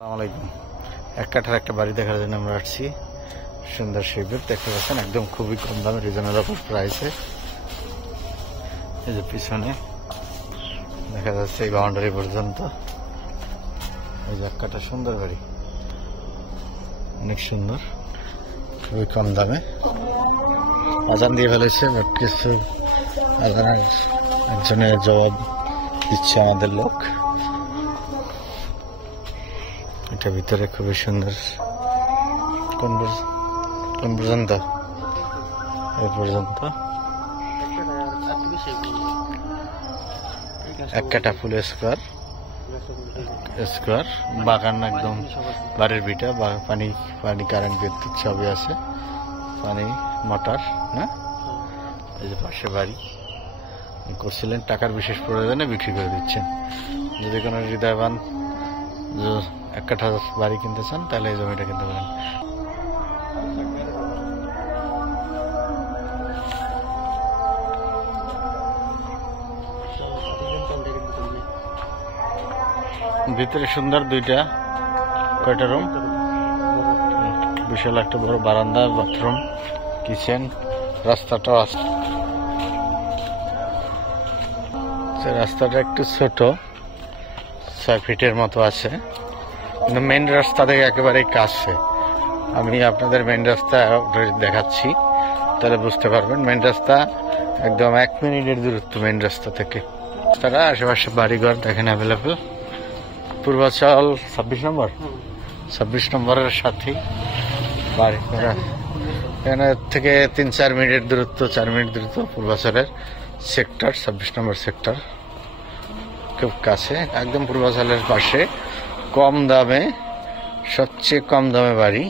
আসসালামাইকুম। এক কাঠার একটা বাড়ি দেখার জন্য আমরা আসছি। সুন্দর শিবির দেখতে পাচ্ছেন, একদম খুবই কম দামে, রিজনেবল প্রাইসে। এই যে পিছনে দেখা যাচ্ছে এই বাউন্ডারি পর্যন্ত এই যে এক কাঠা সুন্দর বাড়ি, অনেক সুন্দর, খুবই কম দামে। আজান দিয়ে ফেলেছে, বাট কিছু আজানের একজনের জবাব দিচ্ছে আমাদের লোক। এটা ভিতরে খুবই সুন্দর। কোন পর্যন্ত? এই পর্যন্ত এক কাঠা ফুল স্কোয়ার বাগান, একদম বাড়ির ভিটা, পানি কারেন্ট বিদ্যুৎ সবই আছে, পানি মোটর না। এই যে পাশে বাড়ি করছিলেন, টাকার বিশেষ প্রয়োজনে বিক্রি করে দিচ্ছেন। যদি কোনো হৃদয়বান এক কাঠা বাড়ি কিনতে চান তাহলে এই জমিটা কিনতে পারেন। ভিতরে সুন্দর দুইটা, কয়টা রুম, বিশাল একটা বড় বারান্দা, বাথরুম, কিচেন, রাস্তাটাও আছে। রাস্তাটা একটু ছোট, 6 ফিটের মতো আছে, কিন্তু মেন রাস্তা থেকে একেবারেই কাছে। আমি আপনাদের মেন রাস্তা দেখাচ্ছি, তাহলে বুঝতে পারবেন। মেন রাস্তা একদম 1 মিনিটের দূরত্ব মেন রাস্তা থেকে। তারা আশেপাশে বাড়িঘর দেখেন অ্যাভেলেবেল। পূর্বাচল 26 নম্বরের সাথেই বাড়ি। এখানে থেকে 3-4 মিনিটের দূরত্ব, 4 মিনিট দূরত্ব পূর্বাচলের সেক্টর, 26 নম্বর সেক্টর, খুব কাছে, একদম পূর্বাচলের পাশে। কম দামে, সবচেয়ে কম দামে বাড়ি।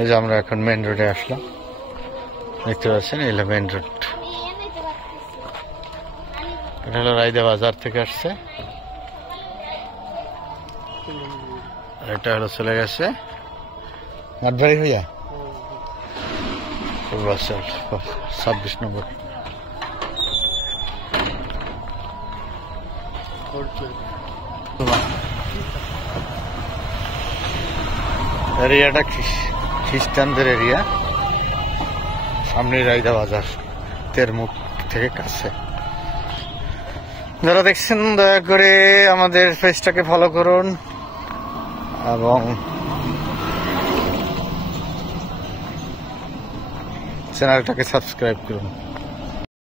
এই যে আমরা এখন মেন রোডে আসলাম, দেখতে পাচ্ছেন, এই হলো মেন রোড। এটা হলো রায়দা বাজার থেকে আসছে, এটা হলো চলে গেছে মাঠবাড়ি হইয়া পূর্বাচল 26 নম্বর। এরিয়াটা খ্রিস্টানদের এরিয়া, সামনে রায়দা বাজার, তেরমুখ থেকে কাছে। যারা দেখছেন দয়া করে আমাদের পেজটাকে ফলো করুন এবং চ্যানেলটাকে সাবস্ক্রাইব করুন।